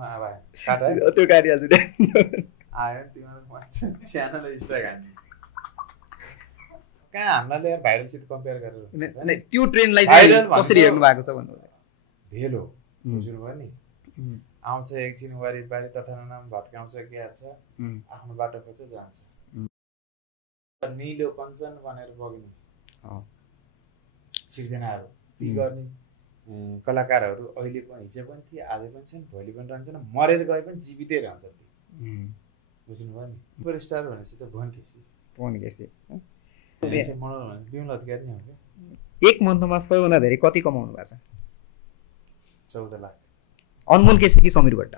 त्यो काटिहाल्छु आयो तिम्रो च्यानल स्ट्राइक हान्ने कहाँ हामीलाई यार भाइरलसित कम्पेयर गरेर त्यो ट्रेन्डलाई चाहिँ कसरी हेर्नु भएको छ भन्नु भेलो बुझ्नुभयो नि आउँछ एकछिन वारिपारि तथा नाम भत्काउँछ के हार्छ आफ्नो बाटो खोज्छ जान्छ निलो कञ्चन भनेर बग्ने सिर्जनाहरू ती गर्ने कलाकारहरू अहिले पनि हिजो पनि थिए आज पनि छन् भोलि पनि रहन्छन् मरेर गए पनि जीवितै रहन्छ ती बुझ्नुभयो नि सुपरस्टार भनेपछि त भुवन केसी विमल अधिकारी नै हो क्या एक मन्थमा सबैभन्दा धेरै कति कमाउनु भएको छ 14 लाख अनमोल केसी कि समीर भट्ट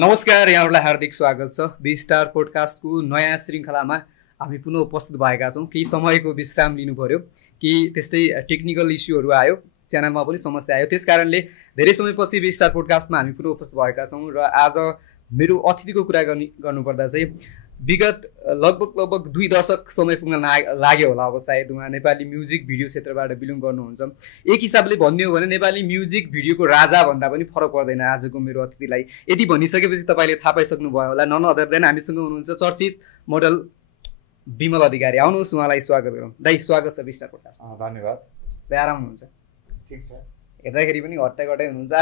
नमस्कार यहाँहरूलाई हार्दिक स्वागत छ बी स्टार पोडकास्टको नयाँ श्रृङ्खलामा हामी पुनः उपस्थित भएका छौँ केही समयको विश्राम लिनु पर्यो केही त्यस्तै टेक्निकल इस्युहरू आयो च्यानलमा पनि समस्या आयो त्यस कारणले धेरै समयपछि बी स्टार पोडकास्टमा हामी पुनः उपस्थित भएका छौँ र आज मेरो अतिथिको कुरा गर्नुपर्दा चाहिँ विगत लगभग 2 दशक समय पुग्न लाग्यो होला अब सायद उहाँ नेपाली म्युजिक भिडियो क्षेत्रबाट बिलोङ गर्नुहुन्छ एक हिसाबले भन्ने हो भने नेपाली म्युजिक भिडियोको राजा भन्दा पनि फरक पर्दैन आजको मेरो अतिथिलाई यति भनिसकेपछि तपाईँले थाहा पाइसक्नुभयो होला नन अदर देन हामीसँग हुनुहुन्छ चर्चित मोडल विमल अधिकारी आउनुहोस् उहाँलाई स्वागत गरौँ दाइ स्वागत छ विस्टार पोडकास्ट धन्यवाद दाइ आराम हुनुहुन्छ ठिक छ हेर्दाखेरि पनि हट्टाकट्टै हुनुहुन्छ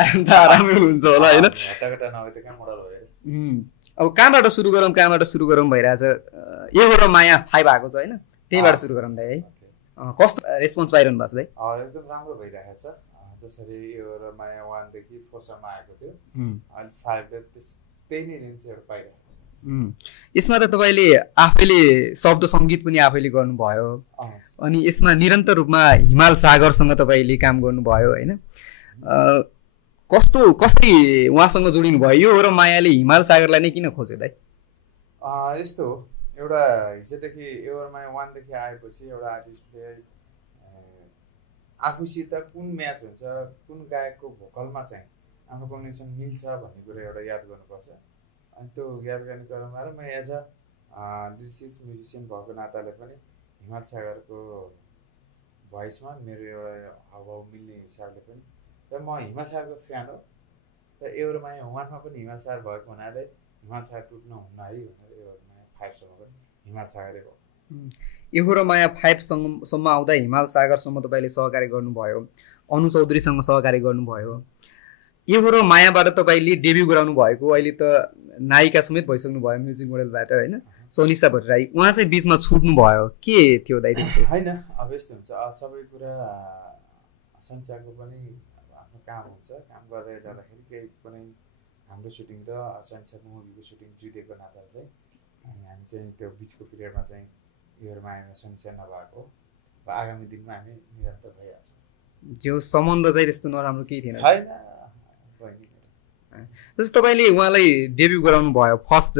आरामै हुनुहुन्छ होला होइन हट्टाकट्टा नभए त कहाँ मोडल भयो अब कहाँबाट सुरु गरौँ भइरहेछ यो र माया 5 आएको छ होइन त्यहीबाट सुरु गरौँ दाइ है कस्तो रेस्पोन्स पाइरहनु भएको छ दाइ एकदम राम्रो भइरहेछ जसरी यो र माया 1 देखि 4 सम्म आएको थियो अनि 5 ले त्यही नै रेन्जहरू पाइरहेछ यसमा त तपाईँले आफैले शब्द सङ्गीत पनि आफैले गर्नुभयो अनि यसमा निरन्तर रूपमा हिमाल सागरसँग तपाईँले काम गर्नुभयो होइन कसरी उहाँसँग जोडिनु भयो यो र मायाले हिमाल सागरलाई नै किन खोज्यो दाइ यस्तो हो एउटा हिजोदेखि यो र माया 1 देखि आएपछि एउटा आर्टिस्टले आफूसित कुन म्याच हुन्छ कुन गायकको भोकलमा चाहिँ आफ्नो कम्बिनेसन मिल्छ भन्ने कुरा एउटा याद गर्नुपर्छ अनि त्यो याद गर्ने क्रममा र म एज अ लिरिसिस्ट म्युजिसियन भएको नाताले पनि हिमाल सागरको भोइसमा मेरो एउटा हावभाव मिल्ने हिसाबले पनि र म हिमाल सागरको फ्यान हो र यो र माया 1 मा पनि हिमाल सागर भएको हुनाले हिमाल सागर टुट्न हुन्न है भनेर यो र माया 5 सम्म पनि हिमाल सागरै हो यो र माया 5 सम्म आउँदा हिमाल सागरसम्म तपाईँले सहकार्य गर्नुभयो अनु चौधरीसँग सहकार्य गर्नुभयो यो र मायाबाट तपाईँले डेब्यु गराउनु भएको अहिले त नायिका समेत भइसक्नु भयो म्युजिक मोडलबाट होइन सोनिसा भट्टराई उहाँ चाहिँ बिचमा छुट्नु भयो के थियो दाइ त्यस्तो होइन अब यस्तो हुन्छ सबै कुरा संसारको पनि आफ्नो काम हुन्छ काम गर्दै जाँदाखेरि केही पनि हाम्रो सुटिङ र संसारको मुभीको सुटिङ जुधेको नाताले चाहिँ अनि हामी चाहिँ त्यो बिचको पिरियडमा चाहिँ यो र मायामा संसार नभएको र आगामी दिनमा हामी निरन्तर भइहाल्छौँ जो सम्बन्ध चाहिँ त्यस्तो नराम्रो केही थिएन छैन जस्तो तपाईँले उहाँलाई डेब्यु गराउनु भयो फर्स्ट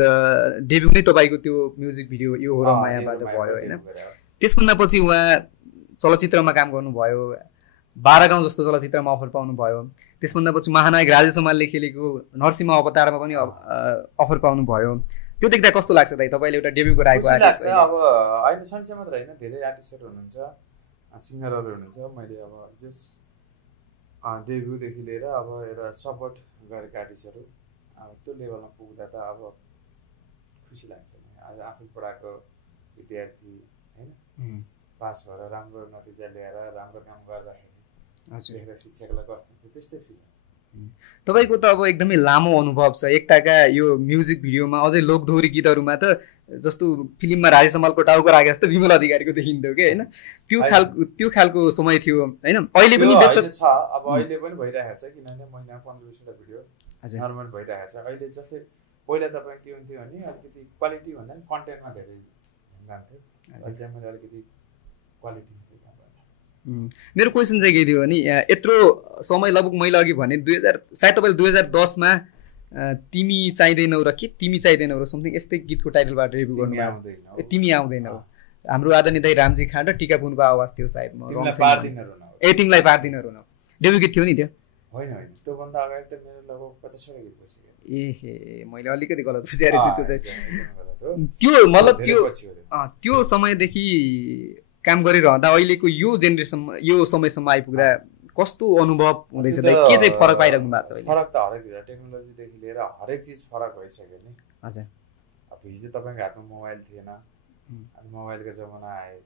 डेब्यु नै तपाईँको त्यो म्युजिक भिडियो यो हो र मायाबाट भयो होइन त्यसभन्दा पछि उहाँ चलचित्रमा काम गर्नुभयो 12 गाउँ जस्तो चलचित्रमा अफर पाउनुभयो त्यसभन्दा पछि महानायक राजेश हमालले खेलेको नरसिंह अवतारमा पनि अफर पाउनुभयो त्यो देख्दा कस्तो लाग्छ दाइ तपाईँले एउटा डेब्यु गराएको आर्टिस्ट अब होइन संसार मात्र होइन धेरै आर्टिस्टहरू हुनुहुन्छ सिङ्गरहरू हुनुहुन्छ मैले अब जस डेब्युदेखि लिएर अब एउटा सपोर्ट गरेका आर्टिस्टहरू अब त्यो लेभलमा पुग्दा त अब खुसी लाग्छ आज आफू पढाएको विद्यार्थी होइन पास भएर राम्रो नतिजा ल्याएर राम्रो काम गर्दाखेरि देख्दा शिक्षकलाई कस्तो हुन्छ त्यस्तै फिल हुन्छ तपाईँको त अब एकदमै लामो अनुभव छ एकताका यो म्युजिक भिडियोमा अझै लोकदोहोरी गीतहरूमा त जस्तो फिल्ममा राजेश हमालको टाउको राखे जस्तो विमल अधिकारीको देखिन्थ्यो कि होइन त्यो खालको समय थियो होइन अहिले पनि व्यस्त छ अब अहिले पनि भइरहेको छ किनभने महिनामा 15-20 भिडियो नर्मल भइरहेको छ अहिले जस्तै पहिला तपाईँ के हुन्थ्यो भने अलिकति क्वालिटी भन्दा पनि कन्टेन्टमा धेरै जान्थ्यो अहिले चाहिँ मैले अलिकति क्वालिटी मेरो क्वेसन चाहिँ के थियो भने यत्रो समय लगभग मैले अघि भने 2000 सायद तपाईँले 2010 मा तिमी चाहिँदैनौ र के तिमी चाहिँदैनौ र समथिङ यस्तै गीतको टाइटलबाट रिभ्यू गर्नु तिमी आउँदैनौ हाम्रो आदरणीय दाइ रामजी खान र टिका पुनको आवाज थियो सायद म तिमीलाई पार्दिन रुन डेब्यु गीत थियो नि त्यो होइन त्यो भन्दा अगाडि त मेरो लगभग 50 वटा गीत भइसक्यो एहे मैले अलिकति गलत बुझेर छु त्यो चाहिँ त्यो मतलब त्यो समयदेखि काम गरिरहँदा अहिलेको यो जेनेरेसनमा यो समयसम्म आइपुग्दा कस्तो अनुभव हुँदैछ दाइ के चाहिँ फरक पाइराख्नु भएको छ अहिले फरक त हरेक कुरा टेक्नोलोजीदेखि लिएर हरेक चिज फरक भइसक्यो नि हजुर अब हिजो तपाईँको हातमा मोबाइल थिएन आज मोबाइलको जमाना आयो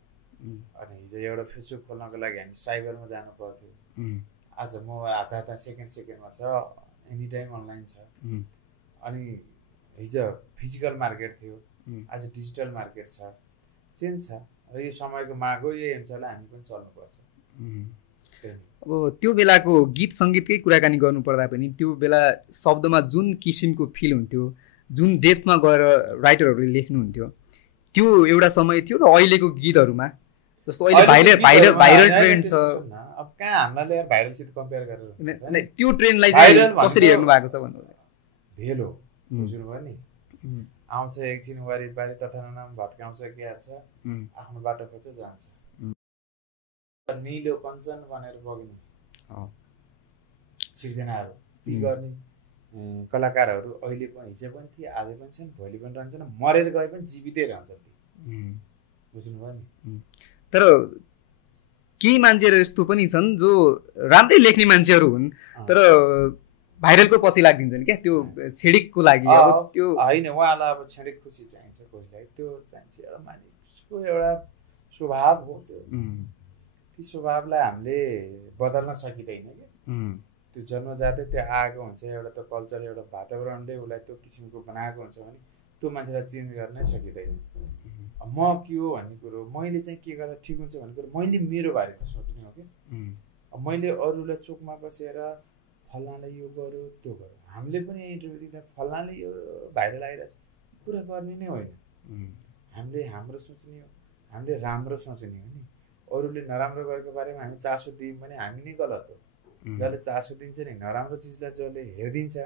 अनि हिजो एउटा फेसबुक खोल्नको लागि हामी साइबरमा जानु पर्थ्यो आज मोबाइल हात सेकेन्डमा छ एनी टाइम अनलाइन छ अनि हिजो फिजिकल मार्केट थियो आज डिजिटल मार्केट छ चेन्ज छ र यो समयको माग हो यही अनुसारले हामी पनि चल्नुपर्छ अब त्यो बेलाको गीत सङ्गीतकै कुराकानी गर्नुपर्दा पनि त्यो बेला शब्दमा जुन किसिमको फिल हुन्थ्यो जुन डेप्थमा गएर राइटरहरूले लेख्नुहुन्थ्यो त्यो एउटा समय थियो र अहिलेको गीतहरूमा जस्तो अहिले भाइरल ट्रेन्ड छ अब कहाँ हामीलाई यार भाइरलसित कम्पेयर गरेर त्यो ट्रेन्डलाई चाहिँ कसरी हेर्नु भएको छ भन्नु भेलो बुझ्नुभयो नि आउँछ एकछिन वारिपारि तथा नाम भत्काउँछ के हार्छ आफ्नो बाटो खोज्छ जान्छ निलो कञ्चन भनेर बग्ने सिर्जनाहरू ती गर्ने कलाकारहरू अहिले पनि हिजो पनि थिए आज पनि छन् भोलि पनि रहन्छन् मरेर गए पनि जीवितै रहन्छ बुझ्नुभयो नि तर केही मान्छेहरू यस्तो पनि छन् जो राम्रै लेख्ने मान्छेहरू हुन् तर भाइरलको पछि लागिदिन्छन् क्या त्यो छेडिकको लागि अब त्यो होइन उहाँलाई अब छेडिक खुसी चाहिन्छ कोहीलाई त्यो चाहिन्छ एउटा मानिसको एउटा स्वभाव हो त्यो ती स्वभावलाई हामीले बदल्न सकिँदैन क्या त्यो जन्मजातै त्यो आएको हुन्छ एउटा त कल्चर एउटा वातावरणले उसलाई त्यो किसिमको बनाएको हुन्छ भने त्यो मान्छेलाई चेन्ज गर्नै सकिँदैन म के हो भन्ने कुरो मैले चाहिँ के गर्दा ठिक हुन्छ भन्ने कुरो मैले मेरो बारेमा सोच्ने हो कि अब मैले अरूलाई चोकमा बसेर फल्नालाई यो गर्यो त्यो गर्यो हामीले पनि इन्टरभ्यू दिँदा फल्नाले यो भाइरल आइरहेछ कुरा गर्ने नै होइन हामीले हाम्रो सोच्ने हो हामीले राम्रो सोच्ने हो नि अरूले नराम्रो गरेको बारेमा हामी चासो दियौँ भने हामी नै गलत हो जसले चासो दिन्छ नि नराम्रो चिजलाई जसले हेरिदिन्छ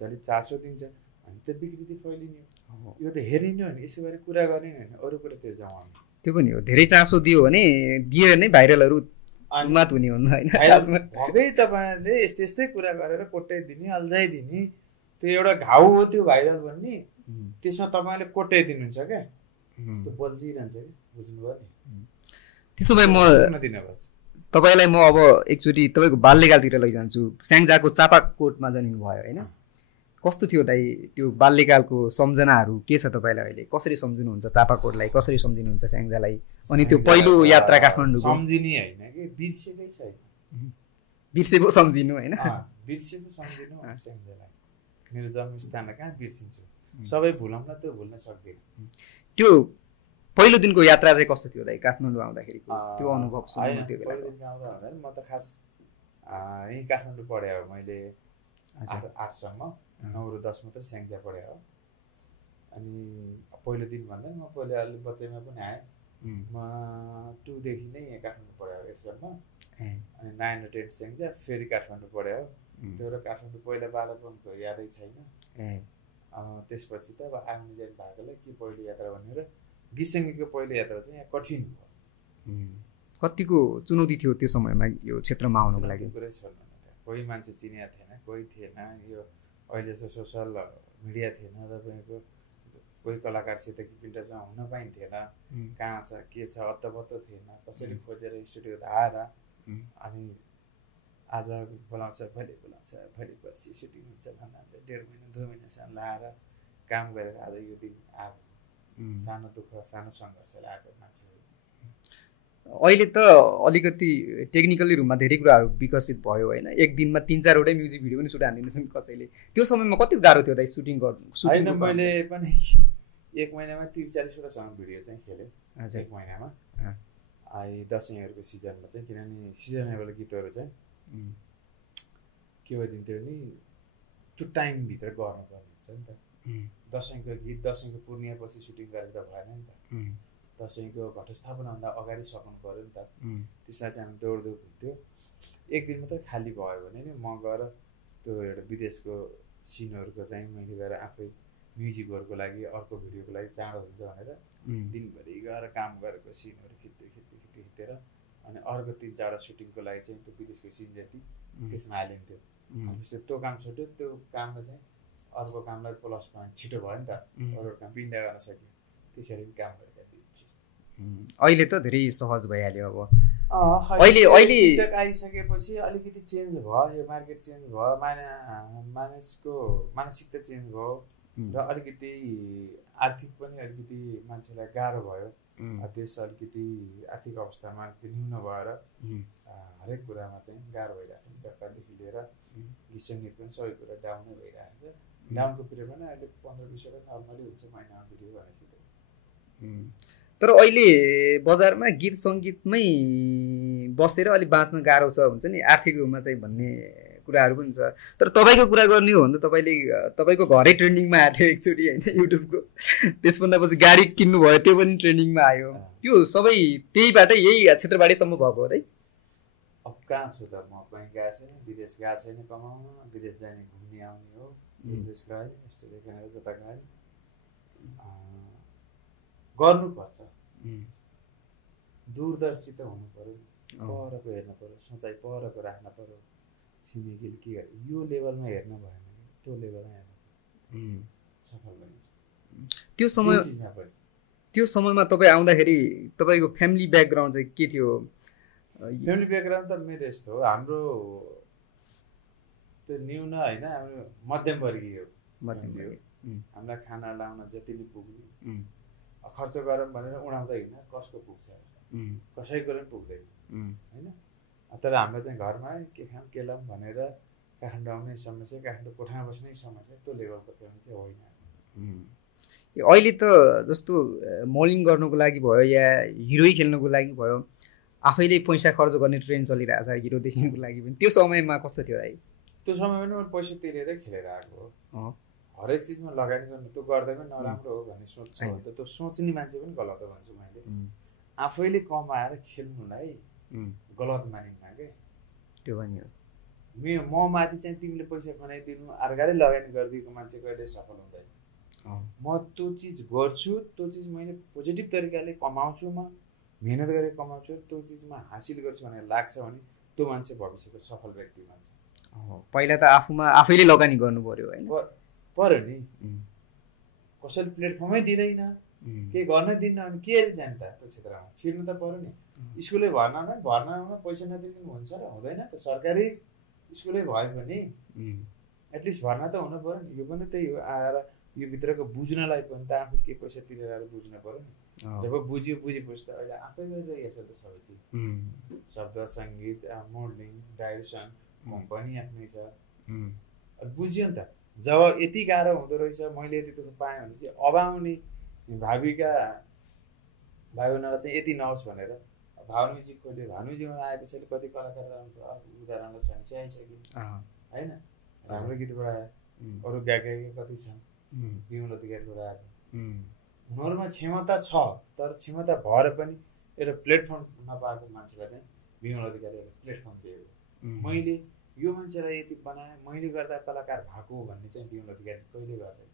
जसले चासो दिन्छ अनि त विकृति फैलिने हो यो त हेरिने हो नि यसो गरी कुरा गर्ने होइन अरू कुरातिर जाउँ हामी त्यो पनि हो धेरै चासो दियो भने दिएर नै भाइरलहरू मात हुने हुन्न होइन भबै तपाईँहरूले यस्तै यस्तै कुरा गरेर कोट्याइदिने अल्झाइदिने त्यो एउटा घाउ हो त्यो भाइरल भन्ने त्यसमा तपाईँले कोट्याइदिनुहुन्छ क्या त्यो बल्झिरहन्छ कि बुझ्नुभयो नि त्यसो भए म तपाईँलाई म अब एकचोटि तपाईँको बाल्यकालतिर लैजान्छु स्याङ्जाको चापाकोटमा जन्मिनु भयो होइन कस्तो थियो दाइ त्यो बाल्यकालको सम्झनाहरू के छ तपाईँलाई अहिले कसरी सम्झिनुहुन्छ चापाकोटलाई कसरी सम्झिनुहुन्छ स्याङ्जालाई अनि त्यो पहिलो यात्रा काठमाडौँ सम्झिने होइन कि बिर्सेकै छैन बिर्सेको सम्झिनु होइन बिर्सेको सम्झिनु स्याङ्जालाई मेरो जन्मस्थानलाई कहाँ बिर्सिन्छु सबै भुलौँला त्यो भुल्न सक्दैन त्यो पहिलो दिनको यात्रा चाहिँ कस्तो थियो दाइ काठमाडौँ आउँदाखेरि त्यो अनुभव सुन्नु त्यो बेला पहिलो दिन आउँदा भन्दा म त खास यहीँ काठमाडौँ पढेँ हो मैले 8सम्म 9 र 10 मात्रै स्याङ्जा पढेँ हो अनि पहिलो दिन भन्दा म पहिले अलि बच्चैमा पनि आएँ म 2 देखि नै यहाँ काठमाडौँ पढेँ हो 8सम्म अनि 9 र 10 स्याङ्जा फेरि काठमाडौँ पढेँ हो त्यो र काठमाडौँ पहिला बालपनको यादै छैन त्यसपछि त अब आउने जाने भएकोलाई के पहिलो यात्रा भनेर गीत सङ्गीतको पहिलो यात्रा चाहिँ यहाँ कठिन भयो कतिको चुनौती थियो त्यो समयमा यो क्षेत्रमा आउनुको लागि कुरै छैन कोही मान्छे चिनेको थिएन कोही थिएन यो अहिले जस्तो सोसल मिडिया थिएन तपाईँको कोही कलाकारसित पिन्टासमा हुन पाइन्थेन कहाँ छ के छ अत्तपत्तो थिएन कसरी खोजेर स्टुडियो आएर अनि आज बोलाउँछ भोलि बोलाउँछ भोलि पर्सि सुटिङ हुन्छ भन्दा 1.5 महिना 2 महिनासम्म लाएर काम गरेर आज यो दिन आएको सानो दुःख सानो सङ्घर्षले आएको मान्छेहरू अहिले त अलिकति टेक्निकली रूपमा धेरै कुराहरू विकसित भयो होइन एक दिनमा 3-4वटै म्युजिक भिडियो पनि सुट हानिदिन्छन् कसैले त्यो समयमा कति गाह्रो थियो दाइ सुटिङ गर्नु होइन मैले पनि 1 महिनामा 30-40वटा सङ्ग भिडियो चाहिँ खेलेँ 1 महिनामा दसैँहरूको सिजनमा चाहिँ किनभने सिजनेबल गीतहरू चाहिँ के भइदिन्थ्यो नि त्यो टाइमभित्र गर्नुपर्ने हुन्छ नि त दसैँको गीत दसैँको पूर्णिमापछि सुटिङ गरेर त भएन नि त दसैँको घटस्थापनाभन्दा अगाडि सक्नु पऱ्यो नि त त्यसलाई चाहिँ हामी दौडधुप हुन्थ्यो एक दिन मात्रै खाली भयो भने नि म गएर त्यो एउटा विदेशको सिनहरूको चाहिँ मैले गएर आफै म्युजिकहरूको लागि अर्को भिडियोको लागि चाँडो हुन्छ भनेर दिनभरि गएर काम गरेको सिनहरू खिच्थेर अनि अर्को 3-4वटा सुटिङको लागि चाहिँ त्यो विदेशको सिन जति त्यसमा हालिन्थ्यो अनि त्यो काम छुट्यो त्यो कामलाई चाहिँ अर्को कामलाई प्लस पोइन्ट छिटो भयो नि त अरू काम पिन्डा गर्न सक्यो त्यसरी काम गरेर अहिले त धेरै सहज भइहाल्यो अब अहिले टिकटक आइसकेपछि अलिकति चेन्ज भयो, यो मार्केट चेन्ज भयो, मानिसको मानसिकता चेन्ज भयो र अलिकति आर्थिक पनि अलिकति मान्छेलाई गाह्रो भयो। देश अलिकति आर्थिक अवस्थामा अलिकति न्यून भएर हरेक कुरामा चाहिँ गाह्रो भइरहेको छ। व्यापारदेखि लिएर गीत सङ्गीत पनि सबै कुरा डाउनै भइरहेको छ। डाउनको पिरियडमा नै अहिले 15-20 नर्मली हुन्छ महिनामा भिडियो भनेपछि। तर अहिले बजारमा गीत सङ्गीतमै बसेर अलिक बाँच्न गाह्रो छ हुन्छ नि, आर्थिक रूपमा चाहिँ भन्ने कुराहरू पनि छ। तर तपाईँको कुरा गर्ने हो भने त तपाईँको घरै ट्रेन्डिङमा आएको थियो एकचोटि होइन युट्युबको, त्यसभन्दा पछि गाडी किन्नुभयो त्यो पनि ट्रेन्डिङमा आयो। त्यो सबै त्यहीबाट यही क्षेत्रबाटैसम्म भएको हो है? अब कहाँ छु त म, कहीँ गएको छैन, विदेश गएको छैन कमाउन, विदेश जाने घुम्ने आउने हो, विदेश गएँ अस्ट्रेलिया क्यानाडा जता गएँ। गर्नुपर्छ, दूरदर्शी त हुनु पऱ्यो, परको हेर्नु पऱ्यो, सोचाइ परको राख्न पऱ्यो, छिमेकीले के गर्यो यो लेभलमा हेर्न भएन, त्यो लेभलमा हेर्नु सफल भइन्छ। त्यो समयमा तपाईँ आउँदाखेरि तपाईँको फ्यामिली ब्याकग्राउन्ड चाहिँ के थियो? फ्यामिली ब्याकग्राउन्ड त मेरो यस्तो हो, हाम्रो त्यो न्यून होइन, हाम्रो मध्यमवर्गीय हो। हामीलाई खाना लाउन जति नै पुग्यो खर्च गरौँ भनेर उडाउँदैन, कसको पुग्छ, कसैको पनि पुग्दैन होइन। तर हाम्रो चाहिँ घरमा के खाऊँ के लाऊँ भनेर काठमाडौँ आउने समस्या, काठमाडौँ कोठामा बस्ने समस्या, त्यो लेभलको फ्यामिली चाहिँ होइन। अहिले त जस्तो मोडलिङ गर्नुको लागि भयो या हिरोइ खेल्नुको लागि भयो, आफैले पैसा खर्च गर्ने ट्रेन्ड चलिरहेको छ हिरो देखिनुको लागि पनि। त्यो समयमा कस्तो थियो है? त्यो समयमा पनि मैले पैसा तिरेरै खेलेर आएको हो। हरेक चिजमा लगानी गर्नु त्यो गर्दैमा नराम्रो हो भन्ने सोच छ भने त त्यो सोच्ने मान्छे पनि गलत हो भन्छु मैले। आफैले कमाएर खेल्नुलाई गलत मानिन्न के, त्यो पनि हो। म माथि चाहिँ तिमीले पैसा खनाइदिनु अर्काले लगानी गरिदिएको मान्छे कहिले सफल हुँदैन। म त्यो चिज गर्छु, त्यो चिज मैले पोजिटिभ तरिकाले कमाउँछु, म मेहनत गरेर कमाउँछु, त्यो चिजमा हासिल गर्छु भनेर लाग्छ भने त्यो मान्छे भविष्यको सफल व्यक्ति मान्छ। पहिला त आफूमा आफैले लगानी गर्नु पर्यो होइन? पर्यो नि, कसैले प्लेटफर्मै दिँदैन, केही गर्न दिन्न भने के जाने त त्यो क्षेत्रमा, छिर्नु त पर्यो नि। स्कुलै भर्नामा पैसा नदिनु हुन्छ र हुँदैन त? सरकारी स्कुलै भयो भने एटलिस्ट भर्ना त हुनु पर्यो नि। यो पनि त त्यही हो, आएर यो भित्रको बुझ्नलाई पनि त आफूले केही पैसा तिरेर आएर बुझ्न पर्यो नि। जब बुझेपछि त अहिले आफै गरिरहेको छ त सबै चिज, शब्द सङ्गीत, मोडलिङ, डाइरेक्सन, कम्पनी आफ्नै छ, बुझ्यो नि त। जब यति गाह्रो हुँदो रहेछ, मैले यति दुःख पाएँ भने चाहिँ अब आउने भावीका भाइ बहिनीलाई चाहिँ यति नहोस् भनेर भानुजी खोल्यो। भानुजीमा आएपछि कति कलाकारहरूको उदाहरणलाई सन्सी आइसक्यो होइन। राम्रो गीत बढायो, अरू गायक कति छन्, विमल अधिकारीबाट आएको। उनीहरूमा क्षमता छ, तर क्षमता भएर पनि एउटा प्लेटफर्म नपाएको मान्छेलाई चाहिँ विमल अधिकारीले प्लेटफर्म दिएको। मैले यो मान्छेलाई यति बनाएँ, मैले गर्दा कलाकार भएको भन्ने चाहिँ विमल अधिकारी कहिले गर्दैन।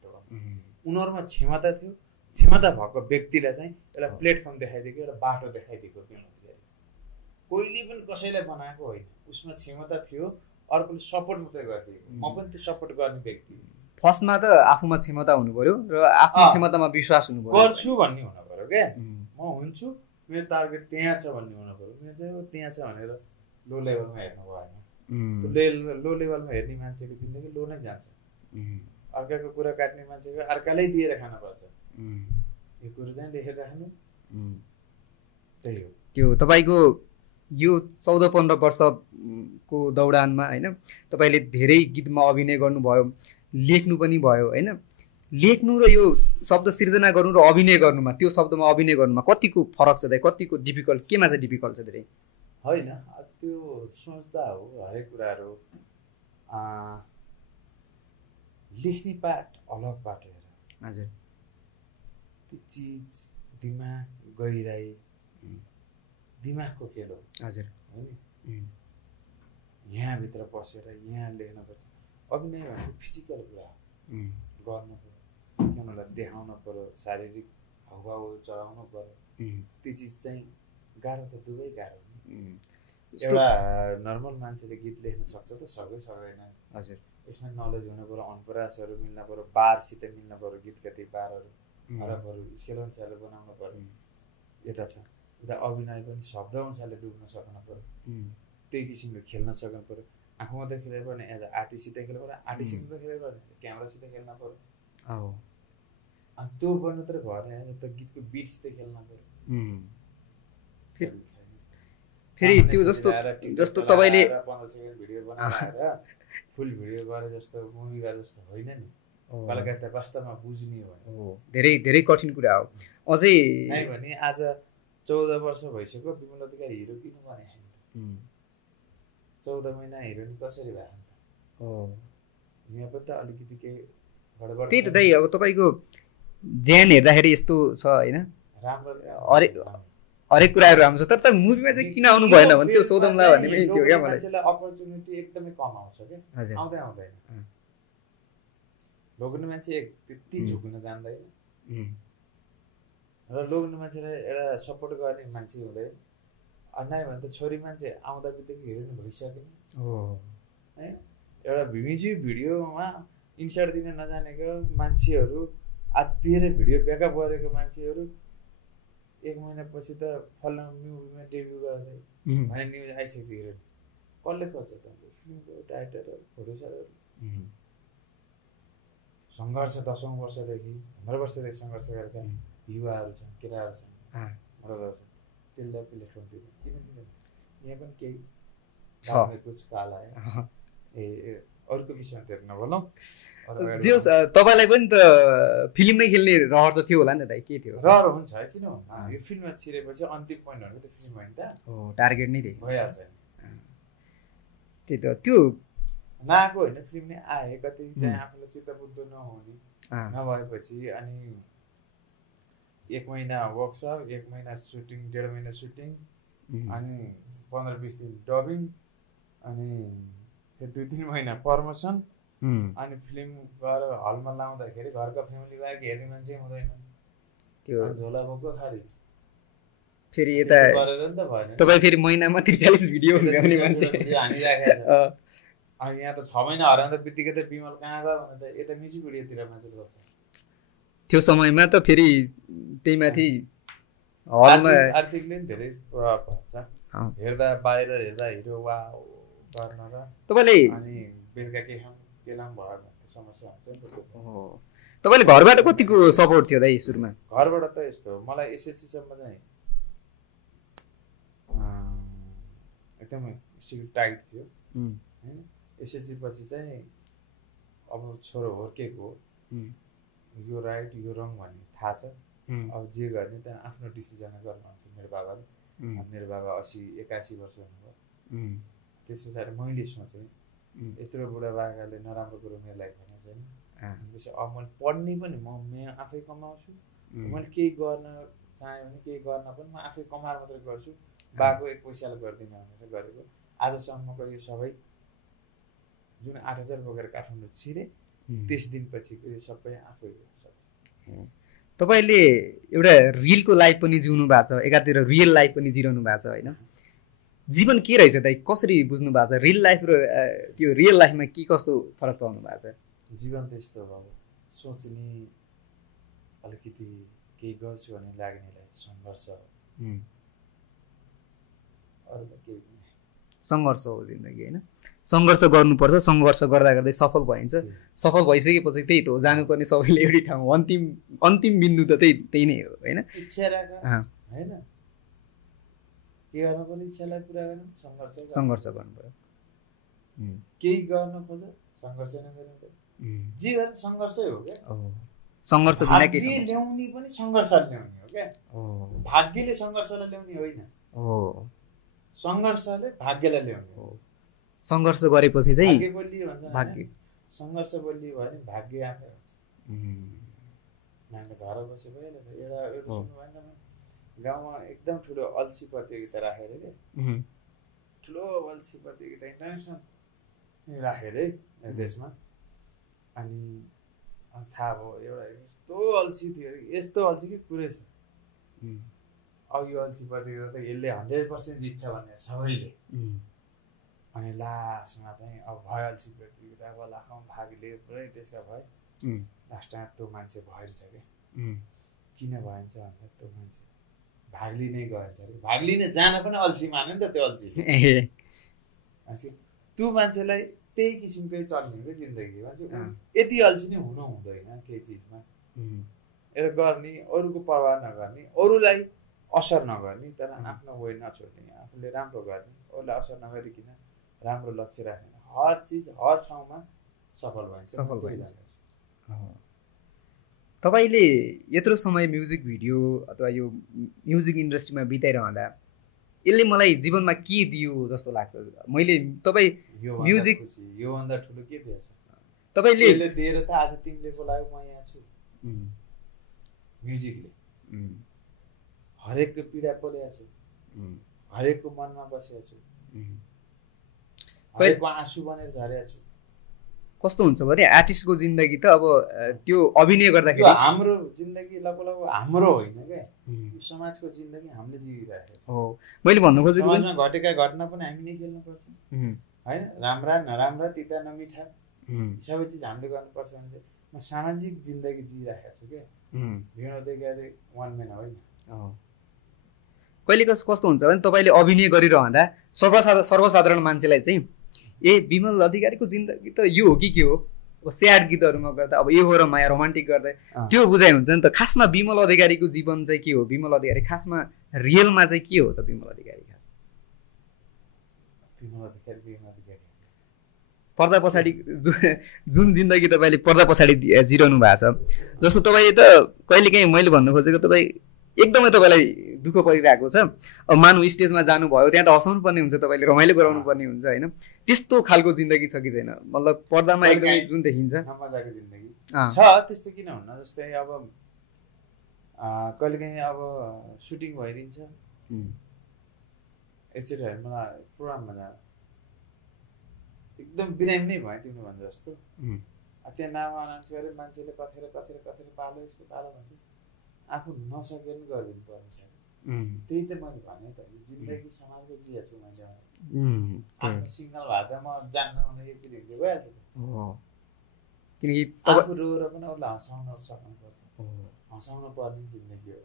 उनीहरूमा क्षमता थियो, क्षमता भएको व्यक्तिलाई चाहिँ एउटा प्लेटफर्म देखाइदिएको, एउटा बाटो देखाइदिएको विमल अधिकारी। कोहीले पनि कसैलाई बनाएको होइन, उसमा क्षमता थियो, अर्कोले सपोर्ट मात्रै गरिदिएको। म पनि त्यो सपोर्ट गर्ने व्यक्ति। फर्स्टमा त आफूमा क्षमता हुनु पर्यो र आफ्नो क्षमतामा विश्वास हुनु पर्यो, गर्छु भन्ने हुनु पर्यो क्या। म हुन्छु, मेरो टार्गेट त्यहाँ छ भन्ने हुनु पर्यो। मेरो चाहिँ त्यहाँ छ भनेर लो लेभलमा हेर्नु भएन। लो लेभलमा हेर्ने मान्छेको जिन्दगी लो नै जान्छ। अर्काको कुरा काट्ने मान्छेको अर्काले दिएर खानुपर्छ, यो कुरो चाहिँ लेखेर राख्नु, त्यही हो। त्यो तपाईँको यो 14-15 वर्षको दौडानमा होइन, तपाईँले धेरै गीतमा अभिनय गर्नुभयो, लेख्नु पनि भयो होइन। लेख्नु र यो शब्द सिर्जना गर्नु र अभिनय गर्नुमा, त्यो शब्दमा अभिनय गर्नुमा कतिको फरक छ, कतिको डिफिकल्ट, केमा चाहिँ डिफिकल्ट छ धेरै? होइन, त्यो सोच्दा हो हरेक कुराहरू। लेख्ने पार्ट अलग पार्ट हेर, हजुर, त्यो चिज दिमाग गहिराई, दिमागको खेल हो। हजुर हो नि, यहाँभित्र बसेर यहाँ लेख्नुपर्छ। अभिनय भनेको फिजिकल कुरा हो, गर्नु पऱ्यो, क्यामेरालाई देखाउनु पऱ्यो, शारीरिक हाउभावहरू चलाउनु पऱ्यो। त्यो चिज चाहिँ गाह्रो त दुवै गाह्रो। एउटा नर्मल मान्छेले गीत लेख्न सक्छ त सक्दैन। हजुर, यसमा नलेज हुनु पऱ्यो, अनपरासहरू मिल्न पऱ्यो, बारसित मिल्न पऱ्यो, गीत कति बारहरू हरफहरू स्केल अनुसारले बनाउनु पऱ्यो, यता छ। उता अभिनय पनि शब्द अनुसारले डुब्न सक्नु पर्यो त्यही किसिमले खेल्न सक्नु पर्यो आफू मात्रै खेलेर पनि एज अ आर्टिस्टसित खेल्नु पर्यो आर्टिस्टसित खेलेर पनि क्यामेरासित खेल्न पर्यो अनि त्यो गर्नु मात्रै भएन त गीतको बिटसित खेल्न पर्यो फेरि त्यो जस्तो तपाईले 15 सेकेन्ड भिडियो बनाएर फुल भिडियो गरे जस्तो मुभी गरे जस्तो होइन नि कलाकारिता वास्तवमा बुझ्ने हो धेरै धेरै कठिन कुरा हो अझै नै भने आज 14 वर्ष भइसक्यो विमल अधिकारी हिरो किन बने 14 महिना हिरोइन कसरी भयो त यहाँ पनि त अलिकति के गडबड त्यही त दाइ अब तपाईको ज्यान हेर्दाखेरि यस्तो छ हैन राम्रो हरेक कुराहरु राम्रो छ तर मुभीमा चाहिँ किन आउनु भएन भने त्यो सोधौँला भन्ने पनि थियो क्या मलाई मान्छेलाई अपर्च्युनिटी एकदमै कम आउँछ के आउँदैन लोग्ने मान्छे त्यति झुक्न जान्दैन र लोग्ने मान्छेलाई एउटा सपोर्ट गर्ने मान्छे हुँदैन अन्नाइ भने त छोरी मान्छे आउँदा बित्तिकै हिरोइन भइसक्यो है एउटा भ्युजी भिडियोमा इन्सर्ट दिन नजानेको मान्छेहरू आत्तिएर भिडियो ब्याकअप गरेको मान्छेहरू 1 महिनापछि त फल्ना मुभीमा डेब्यु गर्दै भने न्युज आइसकेछ हिरोइन कसले खोज्छ त फिल्मको डाइरेक्टर प्रोड्युसरहरू सङ्घर्ष 10औं वर्षदेखि 15 वर्षदेखि सङ्घर्ष गरेका युवाहरू छन् केटाहरू छन् मर्दहरू छन् त्यसलाई प्लेटफर्म दिँदैन किन दिँदैन यहाँ पनि केही छ कुछ काल आयो अर्को विषयमा धेरै नबोलौँ जे तपाईलाई पनि त फिल्ममै खेल्ने रहर त थियो होला नि त दाइ के थियो रहर हुन्छ किन हुन्न यो फिल्ममा छिरेपछि अन्तिम पोइन्ट भनेको त फिल्म होइन त हो टार्गेट नै थियो भइहाल्छ त्यही त त्यो नआएको होइन फिल्म नै आए कति चाहिँ आफूलाई चित्त बुझ्दो नहुने नभएपछि अनि 1 महिना वर्कसप 1 महिना सुटिङ 1.5 महिना सुटिङ अनि 15-20 दिन डबिङ अनि 2-3 महिना प्रमोसन अनि फिल्म गएर हलमा लाउँदाखेरि घरको फ्यामिली बाहेक हेर्ने मान्छे हुँदैन त्यो झोला बोको खाली फेरि यता गरेर नि त भएन तपाई फेरि महिनामा 43 भिडियो बनाउने मान्छे हानिराखेको छ अनि यहाँ त 6 महिना हराउँदा बित्तिकै त विमल कहाँ गयो भने त यता म्युजिक भिडियोतिर मान्छे गर्छ त्यो समयमा त फेरि त्यही माथि हलमा आर्थिकले पनि धेरै प्रभाव पर्छ हेर्दा बाहिर हेर्दा हिरो वा गर्न र तपाईले अनि बेलुका के खाम केलाम भयो भने त समस्या हुन्छ नि त तपाईले घरबाट कतिको सपोर्ट थियो दाइ सुरुमा घरबाट त यस्तो मलाई एसएलसी सम्म चाहिँ एकदमै सिक्युर टाइट थियो हैन एसएलसी पछि चाहिँ अब छोरो हुर्केको यो राइट यो रङ भन्ने थाहा छ अब जे गर्ने त आफ्नो डिसिजन गर्नुहुन्थ्यो मेरो बाबाले मेरो बाबा 81 वर्ष हुनुभयो त्यस पछाडि मैले सोचेँ यत्रो बुढा बाबाले नराम्रो कुरो मेरो लागि भनेको छैन त्यसपछि अब मैले पढ्ने पनि म आफै कमाउँछु मैले केही गर्न चाहेँ भने केही गर्न पनि म आफै कमाएर मात्रै गर्छु बाको 1 पैसाले गर्दिनँ भनेर गरेको आजसम्मको यो सबै जुन 8000 बोकेर काठमाडौँ छिरे 30 दिनपछिको यो सबै आफै सक्यो तपाईले एउटा रियलको लाइफ पनि जिउनु भएको छ एकातिर रियल लाइफ पनि जिराउनु भएको छ हैन जीवन के रहेछ दाइ कसरी बुझ्नु भएको छ रियल लाइफ र त्यो रियल लाइफमा के कस्तो फरक पाउनु भएको छ जीवन त यस्तो हो सोच्ने अलिकति केही गर्छु भन्ने लाग्नेलाई सङ्घर्ष अरू केही सङ्घर्ष हो जिन्दगी हैन सङ्घर्ष गर्नुपर्छ सङ्घर्ष गर्दा गर्दै सफल भइन्छ सफल भइसकेपछि त्यही त हो जानुपर्ने सबैले एउटै ठाउँ अन्तिम बिन्दु त त्यही नै हो हैन इच्छा राख हैन के गर्न पर्यो इच्छालाई पुरा गर्न सङ्घर्ष गर्नु पर्यो केही गर्न खोज सङ्घर्ष नगर्नु पर्यो जीवन सङ्घर्षै हो क्या सङ्घर्ष बिना के ल्याउने पनि सङ्घर्षले ल्याउने हो क्या भाग्यले सङ्घर्षलाई ल्याउने होइन सङ्घर्षले भाग्यलाई ल्याउने हो सङ्घर्ष गरेपछि चाहिँ भाग्य बलियो भन्छ भाग्य सङ्घर्ष बलियो भयो भने भाग्य आफै हुन्छ नानीले घर बसे भयो एउटा सुन्नु भएन गाउँमा एकदम ठुलो अल्छी प्रतियोगिता राखेर के ठुलो अल्छी प्रतियोगिता इन्टरनेसनल राखेर देशमा अनि थाहा भयो एउटा यस्तो अल्छी थियो यस्तो अल्छी कि कुरै छ अब यो अल्छी प्रतियोगिता त यसले 100% जित्छ भन्ने सबैले अनि लास्टमा चाहिँ अब भयो अल्छी प्रतियोगिता अब लाखौँ भाग लियो पुरै देशका भयो लास्टमा त्यो मान्छे भइन्छ क्या किन भइन्छ भन्दा त्यो मान्छे भाग लिनै गएछ अरे भाग लिन जान पनि अल्छी मान्यो नि त त्यो अल्छी त्यो मान्छेलाई त्यही किसिमकै चल्ने क्या जिन्दगीमा यति अल्छी नै हुनु हुँदैन केही चिजमा एउटा गर्ने अरूको परवाह नगर्ने अरूलाई असर नगर्ने तर आफ्नो वे नछोड्ने आफूले राम्रो गर्ने अरूलाई असर नगरिकन राम्रो लक्ष्य राख्ने हर चिज हर ठाउँमा सफल भइन्छ तपाईले यत्रो समय म्युजिक भिडियो अथवा यो म्युजिक इन्डस्ट्रीमा बिताइरहँदा यसले मलाई जीवनमा के दियो जस्तो लाग्छ मैले तपाई म्युजिक यो भन्दा ठुलो के दिएछ तपाईले यसले दिएर त आज तिमीले बोलायो म यहाँ छु म्युजिकले हरेकको पीडा पोलेको छु हरेकको मनमा बसेको छु हरेकको आँसु बनेर झरेको छु कस्तो हुन्छ भने आर्टिस्टको जिन्दगी त अब त्यो अभिनय गर्दाखेरि हाम्रो जिन्दगी लगभग हाम्रो होइन क्या समाजको जिन्दगी हामीले जिइरहेको छ हो मैले भन्नु खोजेको समाजमा घटेका घटना पनि हामी नै खेल्नुपर्छ होइन राम्रा नराम्रा तिता नमिठा सबै चिज हामीले गर्नुपर्छ भने चाहिँ म सामाजिक जिन्दगी जिइरहेको छु क्या विनोद अधिकारी वान म्यान होइन कहिले कस्तो हुन्छ भने तपाईँले अभिनय गरिरहँदा सर्वसाधारण मान्छेलाई चाहिँ ए विमल अधिकारीको जिन्दगी त यो हो कि के हो अब स्याड गीतहरूमा गर्दा अब यो हो र माया रोमान्टिक गर्दा त्यो बुझाइ हुन्छ नि त खासमा विमल अधिकारीको जीवन चाहिँ के हो विमल अधिकारी खासमा रियलमा चाहिँ के हो त विमल अधिकारी खास पर्दा पछाडि जुन जिन्दगी तपाईँले पर्दा पछाडि जिरहनु भएको छ जस्तो तपाईँ त कहिलेकाहीँ मैले भन्नु खोजेको तपाईँ एकदमै तपाईँलाई दुःख परिरहेको छ अब मानु स्टेजमा जानुभयो त्यहाँ त हँसाउनु पर्ने हुन्छ तपाईँले रमाइलो गराउनु पर्ने हुन्छ होइन त्यस्तो खालको जिन्दगी छ कि छैन मतलब पर्दामा एकदमै जुन देखिन्छ मजाको जिन्दगी छ त्यस्तो किन हुन्न जस्तै अब कहिलेकाहीँ अब सुटिङ भइदिन्छ एकचोटि होइन मलाई प्रोग्राममा जानु एकदम बिरामी नै भयो तिमीले भने जस्तो त्यहाँ नाम अनाउन्स गरे मान्छेले कथेर पालो यसको पालो भन्छ आफू नसकेर पनि गरिदिनु पर्ने छ त्यही त मैले भने त जिन्दगी समाजको जिया छु मैले आफ्नो सिङ्गल भए त म जान्न भने यति ढिलो भइहाल्छ किनकि आफू रोएर पनि उसलाई हँसाउन सक्नुपर्छ हँसाउनु पर्ने जिन्दगी हो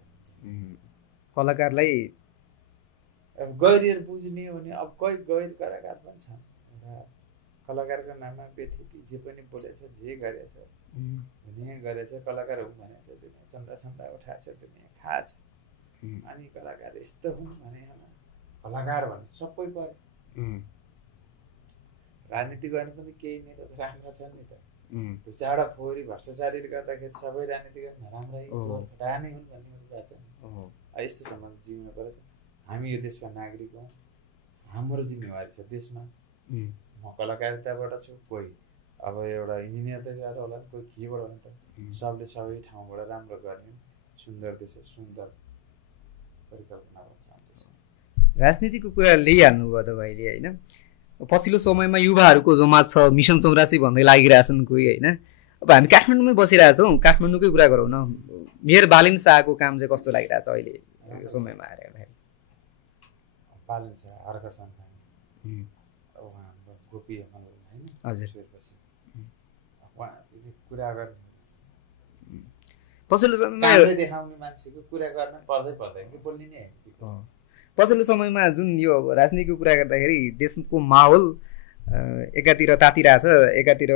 कलाकारलाई अब गहिरिएर बुझ्ने भने अब गहिर कलाकार पनि छ कलाकारको नाममा व्यथिति जे पनि बोलेछ जे गरेछ दुनियाँ गरेछ कलाकार हुँ भनेछ दुनियाँ चन्दा उठाएछ दुनियाँ खाएछ अनि कलाकार यस्तो हुन् भने कलाकार भने सबै पऱ्यो राजनीति गर्ने पनि केही नेता त राम्रा छन् नि त त्यो चाडा फोहोरी भ्रष्टाचारीले गर्दाखेरि सबै राजनीति गर्ने नराम्रै रानै हुन् भन्ने कुरा छ यस्तो समाज जिउनु पर्छ हामी यो देशका नागरिक हौँ हाम्रो जिम्मेवारी छ देशमा म कलाकारिताबाट छु कोही अब एउटा इन्जिनियर त गएर होला कोही केबाट होला त सबले सबै ठाउँबाट राम्रो गर्ने सुन्दर देश सुन्दर परिकल्पना गर्छ राजनीतिको कुरा ल्याइहाल्नुभयो तपाईँले होइन पछिल्लो समयमा युवाहरूको जमात छ मिसन 84 भन्दै लागिरहेछन् कोही होइन अब हामी काठमाडौँमै बसिरहेछौँ काठमाडौँकै कुरा गरौँ न मेयर बालिन शाहको काम चाहिँ कस्तो लागिरहेछ अहिले यो समयमा आएर हेर्दाखेरि बालिन शाह अर्कासँग गोपी होइन हजुर कुरा गर्ने पछिल्लो समयमा देखाउने मान्छेको कुरा गर्न पर्दैन कि बोल्ने नै होइन पछिल्लो समयमा जुन यो राजनीतिको कुरा गर्दाखेरि देशको माहौल एकातिर तातिरहेछ एकातिर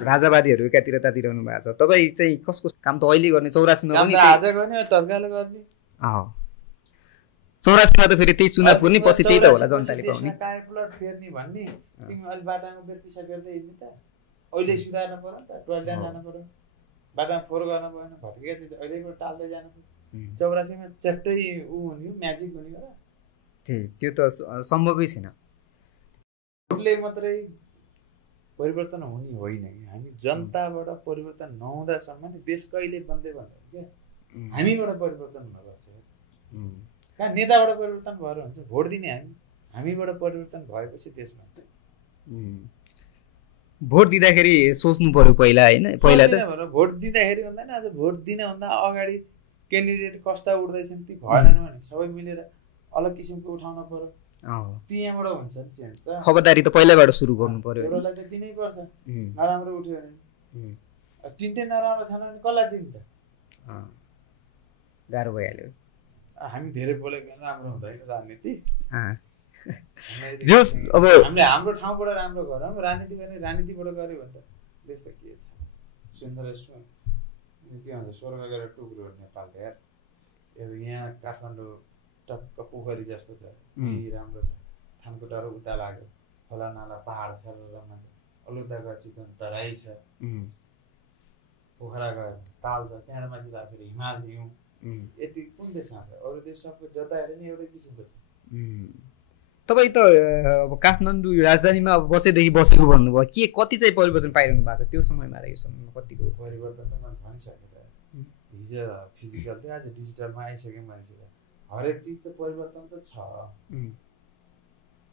राजावादीहरू एकातिर तातिरहनु भएको छ तपाईँ चाहिँ कसको काम त अहिले गर्ने 84 मा पनि आज गर्ने तत्काल गर्ने 84 मा त फेरि त्यही चुनाव पनि पछि त्यही त होला जनताले पाउने टायर प्लट फेर्ने भन्ने तिमी अहिले बाटामा बेर पिसा गर्दै हिँड्ने त अहिले सुधार्न पर्यो नि त टोयलेट जानु पर्यो बाटामा फोहोर गर्न भएन भत्किया चिज अहिलेबाट टाल्दै जानु पर्यो 84 मा च्याट्टै ऊ हुने म्याजिक हुने हो र त्यो त सम्भवै छैन भोटले मात्रै परिवर्तन हुने होइन कि हामी जनताबाट परिवर्तन नहुँदासम्म नि देश कहिले बन्दै भन्दैन क्या हामीबाट परिवर्तन हुनुपर्छ कहाँ नेताबाट परिवर्तन भएर हुन्छ भोट दिने हामीबाट परिवर्तन भएपछि देश बन्छ भोट दिँदाखेरि सोच्नु पर्यो पहिला होइन पहिला त भोट दिँदाखेरि भन्दा नि आज भोट दिनभन्दा अगाडि क्यान्डिडेट कस्ता उठ्दैछन् ती भएनन् भने सबै मिलेर अलग किसिमको उठाउन पर्यो त्यहाँबाट हुन्छ नि चेन्ज त खबरदारी त पहिलाबाट सुरु गर्नु पर्यो एउटालाई त दिनै पर्छ नराम्रो उठ्यो भने तिनटै नराम्रो छैन भने कसलाई दिन्छ गाह्रो भइहाल्यो हामी धेरै बोलेको राम्रो हुँदैन राजनीति। जोस् अब हामीले हाम्रो ठाउँबाट राम्रो गरौँ, राजनीति गर्ने राजनीतिबाट गऱ्यो भने त देश त के छ। सुन्दर के भन्छ स्वर्ग गरेर टुक्रो नेपाल त यार। यहाँ काठमाडौँ टक्क पोखरी जस्तो छ, राम्रो छ। थानकोटारो उता लाग्यो, खोला नाला पहाड छ, मान्छे अलुदा गयो चितवन तराई छ, पोखरा गयो ताल छ, त्यहाँबाट माथि फेरि हिमाल हिउँ। यति कुन देशमा छ? अरू देश सबै जता हेऱ्यो नि एउटै किसिमको छ। तपाईँ त अब काठमाडौँ राजधानीमा अब बसेदेखि बसेको भन्नुभयो, के कति चाहिँ परिवर्तन पाइरहनु भएको छ त्यो समयमा र यो समयमा? कतिको परिवर्तन त मैले भनिसकेँ त। हिजो फिजिकल थियो, आज डिजिटलमा आइसक्यो मान्छे त। हरेक चिज त परिवर्तन त छ,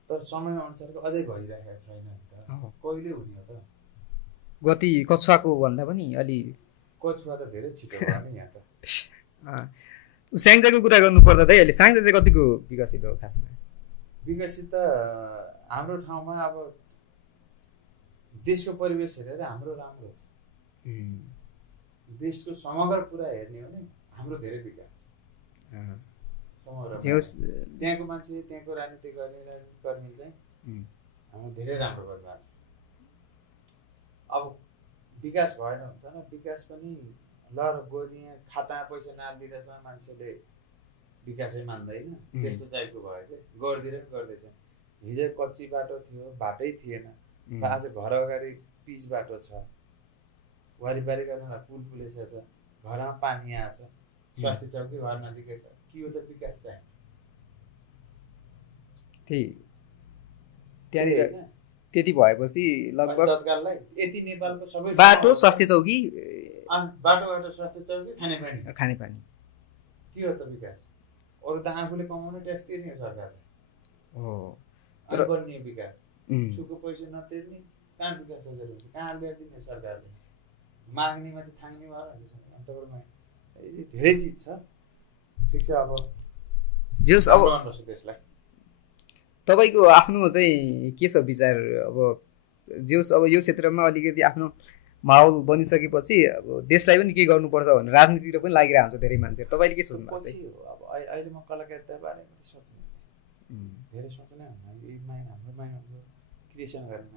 तर समय अनुसारको अझै भइरहेको छैन नि त। कहिले हुने हो त? गति कछुवाको भन्दा पनि अलि कछुवा त धेरै छिटो भयो नि यहाँ त। स्याङ्जाको कुरा गर्नुपर्दा चाहिँ अहिले स्याङ्जा चाहिँ कतिको विकसित हो खासमा? विकसित त हाम्रो ठाउँमा अब देशको परिवेश हेरेर हाम्रो राम्रो छ। देशको समग्र कुरा हेर्ने हो भने हाम्रो धेरै विकास छ। त्यहाँको मान्छे त्यहाँको राजनीति गर्ने कर्मी चाहिँ हाम्रो धेरै राम्रो गरिरहेको छ। अब विकास भएन हुन्छ न, विकास पनि ल गोजी यहाँ खातामा पैसा नहालिदिँदैछ मान्छेले विकासै मान्दैन, त्यस्तो टाइपको भयो कि गरिदिएर पनि गर्दैछ। हिजो कच्ची बाटो थियो, बाटै थिएन, आज घर अगाडि पिच बाटो छ, वारिपारि गर्न पुल पुलेस छ, घरमा पानी आएछ, स्वास्थ्य चौकी घर नजिकै छ। के हो त विकास चाहिँ? त्यहाँनिर त्यति भएपछि लगभग तत्काललाई यति नेपालको सबै बाटो स्वास्थ्य चौकी, बाटोबाट स्वास्थ्य चौकी, खानेपानी के हो त विकास? अरू त आफूले कमाउने ट्याक्स तिर्ने हो सरकारले। बन्ने विकास सुको पैसा नतिर्ने कहाँ विकास हजुर हुन्छ? कहाँ ल्याइदिने सरकारले? माग्ने माथि थाङ्ने भयो अन्तमा धेरै चिज छ। ठिक छ, अब जेस अब त्यसलाई तपाईँको आफ्नो चाहिँ के छ विचार? अब जेस अब यो क्षेत्रमा अलिकति आफ्नो माहौल बनिसकेपछि अब देशलाई पनि के गर्नुपर्छ भनेर राजनीतितिर पनि लागिरहेको हुन्छ धेरै मान्छे। तपाईँले के सोच्नु भएको छ? अब अहिले म कलाकारिता बारेमा सोच्ने धेरै सोच्ने यही माइन हाम्रो माइनहरूको क्रिएसन गर्ने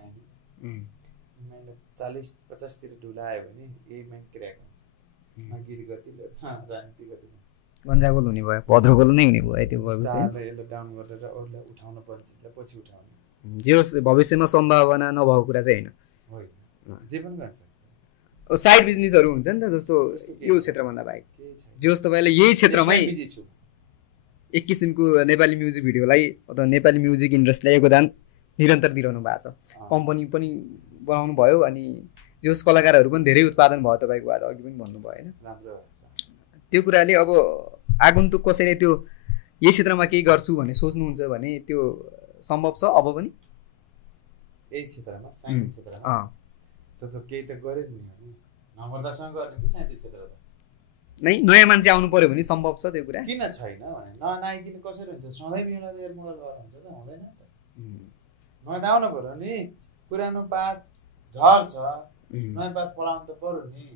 माइनले 40-50तिर ढुला आयो भने यही माइन क्र्याक हुन्छ। गिरी गति राजनीति गति गन्जागोल हुने भयो, भद्रगोल नै हुने भयो। त्यो यसले डाउन गरेर अरूलाई उठाउन पर्ने चिजलाई पछि उठाउने। जे होस् भविष्यमा सम्भावना नभएको कुरा चाहिँ होइन, जे पनि गर्छ। साइड बिजनेसहरू हुन्छ नि त, जस्तो यो क्षेत्रभन्दा बाहेक जे होस् तपाईँले यही क्षेत्रमै एक किसिमको नेपाली म्युजिक भिडियोलाई अथवा नेपाली म्युजिक इन्डस्ट्रीलाई योगदान निरन्तर दिइरहनु भएको छ। कम्पनी पनि बनाउनु भयो, अनि जे होस् कलाकारहरू पनि धेरै उत्पादन भयो तपाईँकोबाट, अघि पनि भन्नुभयो होइन? राम्रो त्यो कुराले अब आगन्तुक कसैले त्यो यही क्षेत्रमा केही गर्छु भन्ने सोच्नुहुन्छ भने त्यो सम्भव छ अब पनि? यही क्षेत्रमा साहित्य क्षेत्रमा त केही त गरे नि, नम्रतासँग गर्ने कि साहित्य क्षेत्र त नै नयाँ मान्छे आउनु पर्यो भने सम्भव छ त्यो कुरा? किन छैन भने नआइकन कसरी हुन्छ? सधैँ बिउला दिएर मलाई गर हुन्छ त? हुँदैन त। नयाँ त आउनु पर्यो नि, पुरानो पात झर छ, नयाँ पात पलाउनु त पर्यो नि।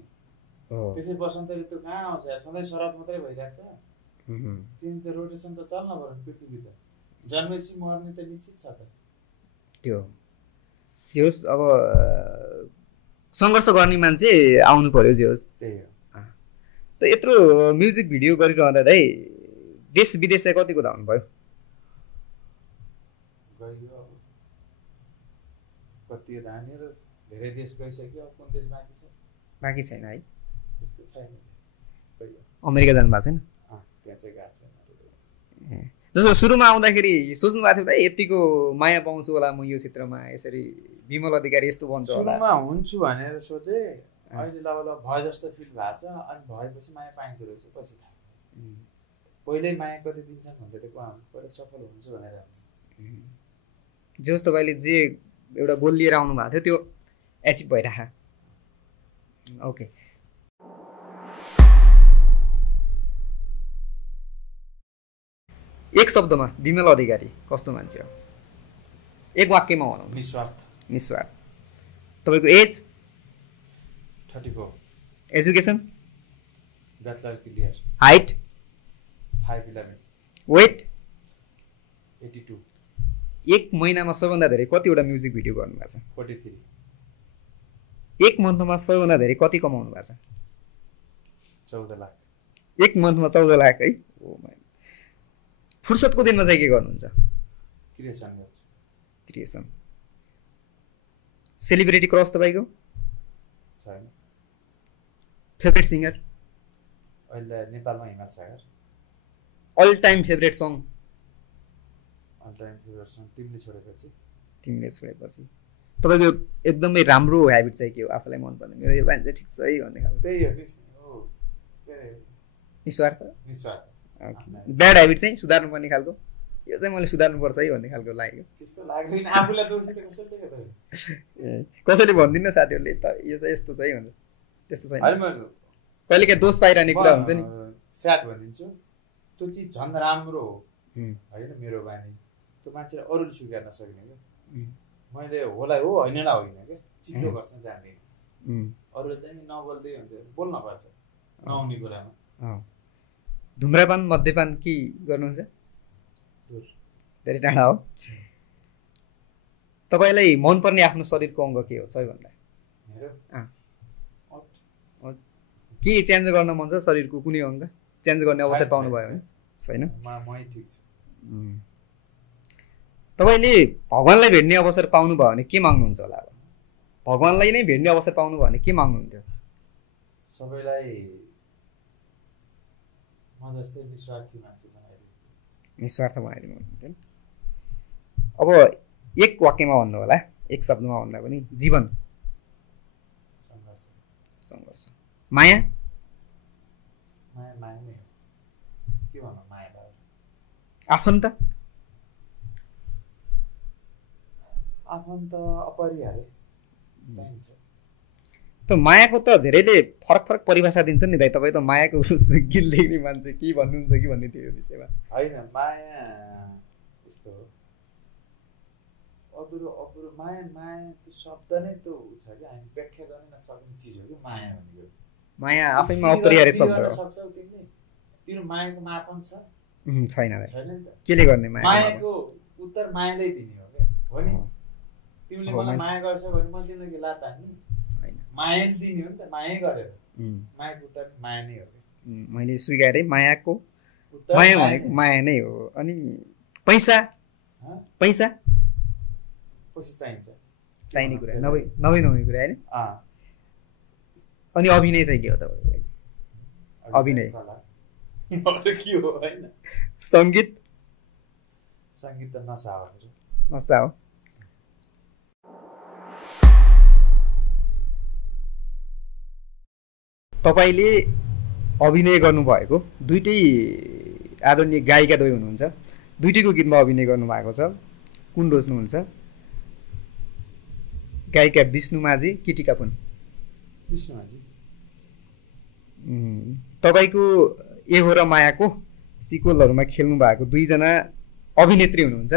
त्यसै बसन्त ऋतु कहाँ आउँछ? सधैँ शरद मात्रै भइरहेको छ? चेन्ज त रोटेसन त चल्न पर्यो नि। पृथ्वी त जन्मेपछि मर्ने त निश्चित छ त। त्यो जे होस् अब सङ्घर्ष गर्ने मान्छे आउनु पर्यो। जे होस् त्यही हो। त यत्रो म्युजिक भिडियो गरिरहँदा चाहिँ देश विदेश चाहिँ कतिको धाउनु भयो? गयो अब कति धाने र धेरै देश गइसक्यो। अब कुन देश बाँकी छ? बाँकी छैन है? त्यस्तो छैन। अमेरिका जानु भएको छैन? त्यहाँ चाहिँ गएको छैन। जस्तो सुरुमा आउँदाखेरि सोच्नु भएको थियो त यतिको माया पाउँछु होला म यो क्षेत्रमा, यसरी विमल अधिकारी यस्तो बन्छ होला? सुरुमा हुन्छु भनेर सोचेँ, अहिले लगभग भए जस्तो फिल भएको छ। अनि भएपछि माया पाइँदो रहेछ पछि थाहा। पहिल्यै माया कति दिन्छन् भन्दै त पहिला सफल हुन्छु भनेर। जस तपाईँले जे एउटा गोल लिएर आउनु भएको थियो त्यो एचिभ भइरह। ओके, एक शब्दमा विमल अधिकारी कस्तो मान्छे हो? एक वाक्यमा भनौँ। निस्वार्थ। निस्वार्थ। तपाईँको age? 34। Education? Bachelor clear. Height? 5'11". Weight 82 एक महिनामा सबैभन्दा धेरै कतिवटा म्युजिक भिडियो गर्नुभएको छ 43 एक मन्थमा सबैभन्दा धेरै कति कमाउनु भएको छ 14 लाख एक मन्थमा 14 लाख है ओ माय फुर्सदको दिनमा चाहिँ के गर्नुहुन्छ क्रिएसन गर्छु क्रिएसन सेलिब्रिटी क्रस तपाईँको छैन फेभरेट सिङ्गर अहिले नेपालमा Himal Sagar all time favourite song all time favourite song तिमीले छोडेपछि तपाईँको एकदमै राम्रो ह्याबिट चाहिँ के हो आफूलाई मनपर्ने मेरो यो बानी चाहिँ ठिक छ है भन्ने खालको त्यही हो निस्वार्थ निस्वार्थ ब्याड ह्याबिट चाहिँ सुधार्नुपर्ने खालको यो चाहिँ मैले सुधार्नुपर्छ है भन्ने खालको लाग्यो त्यस्तो लाग्दैन आफूलाई दोषी कसैले गर्दैन कसैले भन्दिनँ साथीहरूले त यो चाहिँ यस्तो चाहिँ भनेर त्यस्तो छैन हैन म कहिले के दोष पाइरहने कुरा हुन्छ नि फ्याट भनिदिन्छु त्यो चिज झन् राम्रो हो हैन मेरो बानी त्यो मान्छेले अरूले स्वीकार्न सक्ने के मैले होला हो हैनला होइन के चित्तो गर्छ जान्ने अरूले चाहिँ नबोल्दै हुन्छ बोल्न पर्छ नआउने कुरामा धुम्रपान मद्यपान के गर्नुहुन्छ धेरै टाढा हो तपाईँलाई मनपर्ने आफ्नो शरीरको अङ्ग के हो सबैभन्दा के चेन्ज गर्न मन छ शरीरको कुनै अङ्ग चेन्ज गर्ने अवसर पाउनुभयो भने छैन मै ठिक छु तपाईँले भगवान्लाई भेट्ने अवसर पाउनुभयो भने के माग्नुहुन्छ होला अब भगवान्लाई नै भेट्ने अवसर पाउनुभयो भने के माग्नुहुन्थ्यो सबैलाई म जस्तै निस्वार्थी मान्छे बनाइदिनु निस्वार्थ बनाइदिनु अब एक वाक्यमा भन्नु होला एक शब्दमा भन्दा पनि जीवन सङ्घर्ष माया माया माया नै हो के भन्नु माया आफन्त आफन्त अपरिहार्य चाहिन्छ त मायाको त धेरैले फरक फरक परिभाषा दिन्छ नि दाइ तपाईँ त मायाको गिल देख्ने मान्छे के भन्नुहुन्छ कि भन्ने थियो यो विषयमा होइन माया यस्तो हो अधुरो अपुरो माया माया त्यो शब्द नै त्यो छ कि हामी व्याख्या गर्न नसक्ने चिज हो कि माया भनेको माया आफैमा अपरिहार्य शब्द हो सक्छौ तिमीले तिम्रो मायाको मापन छ छैन छैन नि त केले गर्ने माया मायाको उत्तर मायाले दिने हो के हो नि तिमीले मलाई माया गर्छौ भने म तिमीलाई के लात हान्ने हैन माया दिने हो नि त माया गरेर मायाको उत्तर माया नै हो के मैले स्वीकारे मायाको माया भनेको माया नै हो अनि पैसा पैसा पैसा चाहिन्छ चाहिने कुरा नभई कुरा हैन अनि अभिनय चाहिँ के हो तपाईँको लागि अभिनय के हो हैन सङ्गीत सङ्गीत त नसा हो नसा हो तपाईँले अभिनय गर्नुभएको दुईटै आदरणीय गायिका द्वय हुनुहुन्छ दुईटैको गीतमा अभिनय गर्नुभएको छ कुन रोज्नुहुन्छ गायिका विष्णु माझी कि टिकापुन विष्णु माझी तपाईँको ए हो र मायाको सिक्वलहरूमा खेल्नु भएको दुईजना अभिनेत्री हुनुहुन्छ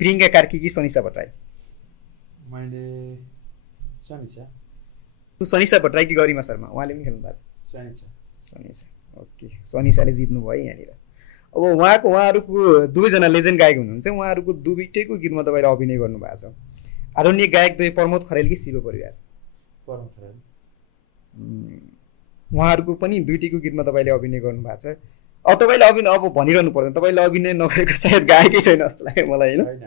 प्रियङ्का कार्की कि सनिसा भट्टराई मैले सनिसा सनिसा भट्टराई कि गरिमा शर्मा उहाँले पनि खेल्नु भएको छ सनिसा सनिसा ओके सनिसाले जित्नु भयो यहाँनिर अब उहाँहरूको दुवैजना लेजेन्ड गायक हुनुहुन्छ उहाँहरूको दुईटैको गीतमा तपाईँले अभिनय गर्नुभएको छ आदरणीय गायक दुई प्रमोद खरेल कि शिव परिवार प्रमोद खरेल उहाँहरूको पनि दुईटैको गीतमा तपाईँले अभिनय गर्नुभएको छ अब तपाईँले अभिनय अब भनिरहनु पर्दैन तपाईँले अभिनय नगरेको सायद गायकै छैन जस्तो लाग्यो मलाई होइन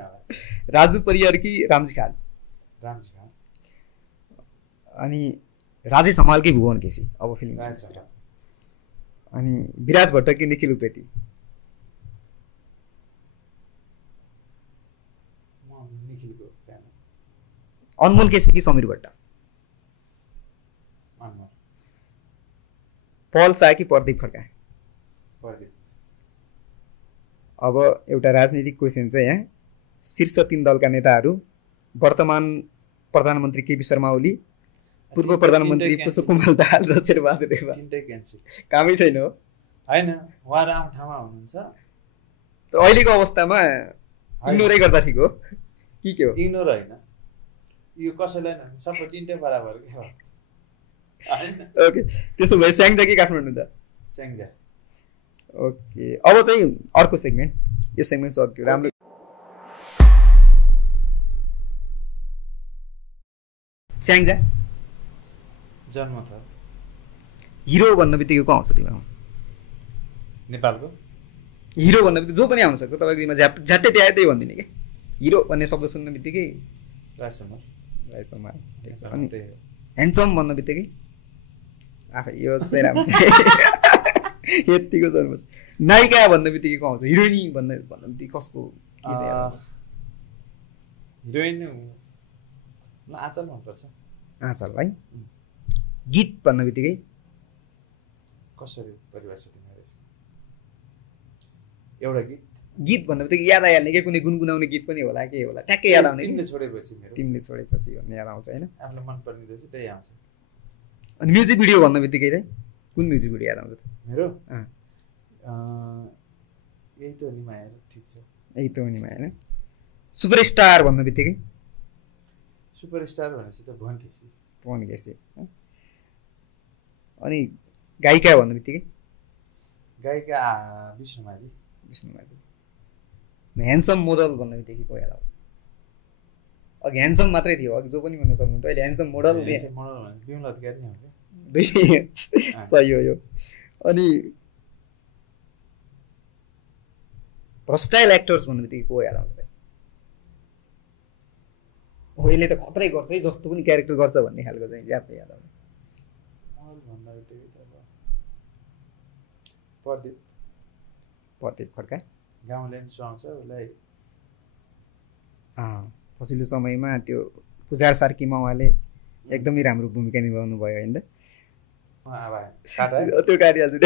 राजु परियार कि रामजी खान अनि राजेश हमाल कि भुवन केसी अब फिल्म अनि विराज भट्ट कि निखिल उप्रेती अनमोल केसी कि समीर भट्ट पल शाह कि प्रदीप खड्का अब एउटा राजनीतिक क्वेसन चाहिँ यहाँ शीर्ष 3 दलका नेताहरू वर्तमान प्रधानमन्त्री केपी शर्मा ओली पूर्व प्रधानमन्त्री पुष्पकमल दाहाल र शेरबहादुर देउवा कामै छैन हो हैन उहाँहरु आफ्नो ठाउँमा हुनुहुन्छ तर अहिलेको अवस्थामा इग्नोरै गर्दा ठिक हो के हो इग्नोर हैन यो कसैलाई न सबै तिनटै बराबर के हो ओके त्यसो भए स्याङ्जा कि काठमाडौँ त स्याङ्जा ओके अब चाहिँ अर्को सेगमेन्ट यो सेगमेन्ट सक्यो राम्रो स्याङ्जा जन्म था हिरो भन्न बित्तिकै को आउँछ दिमागमा नेपालको हिरो भन्न बित्तिकै जो पनि आउँछ तपाईँको दिमागमा झ्याट्टै त्यहाँ त्यही भनिदिने क्या हिरो भन्ने शब्द सुन्न बित्तिकै राजकुमार अनि ह्यान्डसम भन्न बित्तिकै आफै यो चाहिँ राम्रो छ यतिको जन्म छ नायिका भन्न बित्तिकै को आउँछ हिरोइनी भन्न बित्तिकै कसको के चाहिँ हिरोइन आँचल मनपर्छ आँचल है गीत भन्न बित्तिकै कसरी परिभाषित एउटा गीत भन्न बित्तिकै याद आइहाल्ने कि कुनै गुनगुनाउने गीत पनि होला के होला ट्याक्कै याद आउने तिमीले छोडेपछि भन्ने याद आउँछ होइन आफूलाई मनपर्ने चाहिँ त्यही आउँछ अनि म्युजिक भिडियो भन्न बित्तिकै चाहिँ कुन म्युजिक भिडियो याद आउँछ मेरो यही त हो नि माया ठिक छ यही त हो नि माया होइन सुपरस्टार भन्न बित्तिकै सुपरस्टार भनेपछि त भुवन केसी अनि गायिका भन्नु बित्तिकै गायिका विष्णु माझी ह्यान्डसम मोडल भन्नु बित्तिकै को याद आउँछ अघि ह्यान्डसम मात्रै थियो अघि जो पनि भन्न सक्नुहुन्छ अहिले ह्यान्डसम मोडल सही हो यो अनि भर्सटाइल एक्टर्स भन्नु बित्तिकै को याद आउँछ अहिले त खतरै गर्छ है जस्तो पनि क्यारेक्टर गर्छ भन्ने खालको चाहिँ ज्यादै याद आउने प्रदीप खड्का गाउँले सुहाउँछ उसलाई पछिल्लो समयमा त्यो पुजार सार्कीमा उहाँले एकदमै राम्रो भूमिका निभाउनु भयो होइन त्यो कार्यहाल्छु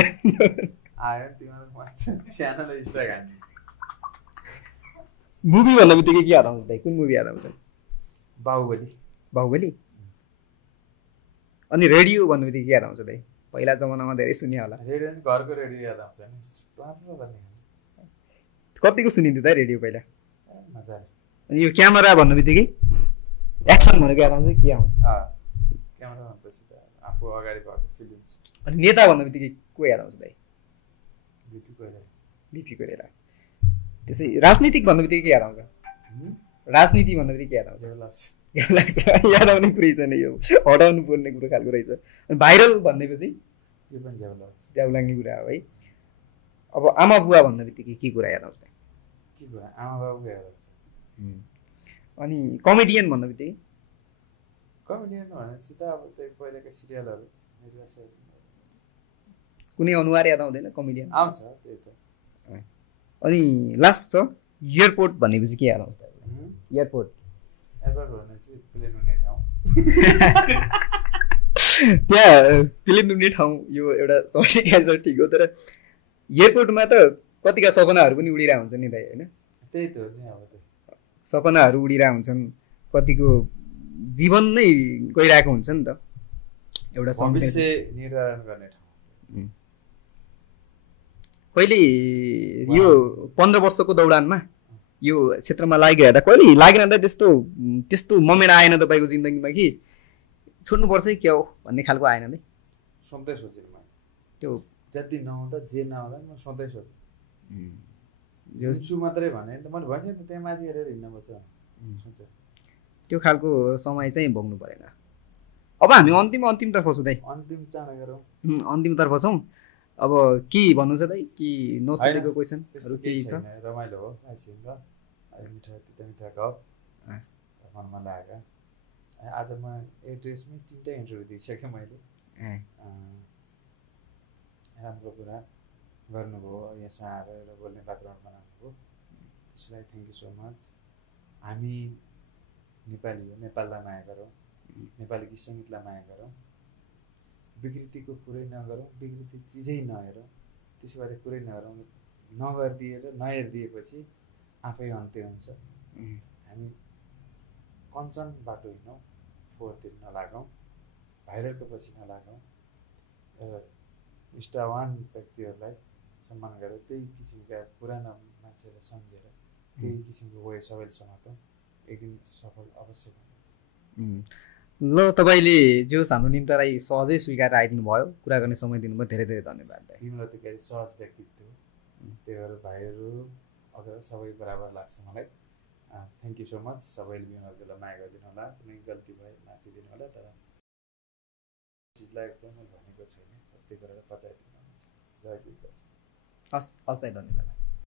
मुभी भन्ने बित्तिकै के याद आउँछ दाइ कुन मुभी याद आउँछ बाहुबली अनि रेडियो भन्नु बित्तिकै याद आउँछ दाइ पहिला जमानामा धेरै सुन्यो होला रेडियो घरको रेडियो याद आउँछ नि कतिको सुनिन्थ्यो त रेडियो पहिला मजाले अनि यो क्यामेरा भन्नु बित्तिकै एक्सन भनेको याद आउँछ के आउँछ क्यामेरा भनेपछि त आफू अगाडि भएको फिलिङ्स अनि नेता भन्नु बित्तिकै को याद आउँछ दाइ बिपी कोइराला त्यसै राजनीतिक भन्नु बित्तिकै के याद आउँछ राजनीति भन्नु बित्तिकै याद आउँछ याद आउने कुरै छैन यो हटाउनु पर्ने कुरो खालको रहेछ अनि भाइरल भनेपछि यो पनि ज्याउ लाग्ने कुरा हो है अब आमा बुवा भन्ने बित्तिकै के कुरा याद आउँछ आमा बाबुको याद आउँछ अनि कमेडियन भन्ने बित्तिकै कमेडियन भनेपछि त अब त्यही पहिलाको सिरियलहरू कुनै अनुहार याद आउँदैन कमेडियन आउँछ त्यही त अनि लास्ट छ एयरपोर्ट भनेपछि के याद आउँछ एयरपोर्ट भनेपछि प्लेन उड्ने ठाउँ त्यहाँ प्लेन उड्ने ठाउँ यो एउटा सठिक एन्सर ठिक हो तर एयरपोर्टमा त कतिका सपनाहरू पनि उडिरहेको हुन्छ नि दाइ होइन त्यही त हो नि अब सपनाहरू उडिरहेको हुन्छन् कतिको जीवन नै गइरहेको हुन्छ नि त एउटा भविष्य निर्धारण गर्ने ठाउँ कहिले यो 15 वर्षको दौडानमा यो क्षेत्रमा लागिरहँदा कहिले लागिरहँदा त्यस्तो मोमेन्ट आएन तपाईँको जिन्दगीमा कि छोड्नुपर्छ है क्या हो भन्ने खालको आएन नि सधैँ सोचेँ मैले त्यो जति नहुँदा जे नहुँदा म सधैँ सोचेँ मात्रै भने त मैले भन्छ नि त त्यहाँ माथि हेरेर हिँड्नुपर्छ सोचेँ त्यो खालको समय चाहिँ भोग्नु परेन अब हामी अन्तिमतर्फ छौँ दाइ अन्तिम चाँडा गरौँ अन्तिमतर्फ छौँ अब के भन्नु छ दाइ कि नसोधेको क्वेसनहरू केही छ रमाइलो हो मिठा मिठा गफ मनमा लागेको आज म एड्रेसमै 3टा इन्टरभ्यू दिइसकेँ मैले राम्रो कुरा गर्नुभयो यहाँ आएर एउटा बोल्ने वातावरण बनाउनुभयो त्यसलाई थ्याङ्क यू सो मच हामी नेपाली हो नेपाललाई माया गरौँ नेपाली गीत सङ्गीतलाई माया गरौँ विकृतिको कुरै नगरौँ विकृति चिजै नहेरौँ त्यसबारे कुरै नगरौँ नहेरिदिएपछि आफै अन्त्य हुन्छ हामी कञ्चन बाटो हिँडौँ फोहोरतिर नलागौँ भाइरलको पछि नलागौँ र निष्ठावान व्यक्तिहरूलाई सम्मान गरेर त्यही किसिमका पुराना मान्छेलाई सम्झेर त्यही किसिमको वे सबैले समातौँ एक दिन सफल अवश्य हुन्छ ल तपाईँले जो हाम्रो निम्तालाई सहजै स्वीकार आइदिनु भयो कुरा गर्ने समय दिनुभयो धेरै धेरै धन्यवाद तिमीलाई त के सहज व्यक्तित्व त्यही भएर भाइहरू अथवा सबै बराबर लाग्छ मलाई। Thank you so much. सबैले बिमलजीलाई माया गरिदिनु होला, कुनै गल्ती भए माफी दिनु होला। तर चिजलाई एकदमै भनेको छैन, सबै गरेर पचाइदिनु हुन्छ। जय गुरु जय। हस् हस् दाइ, धन्यवाद।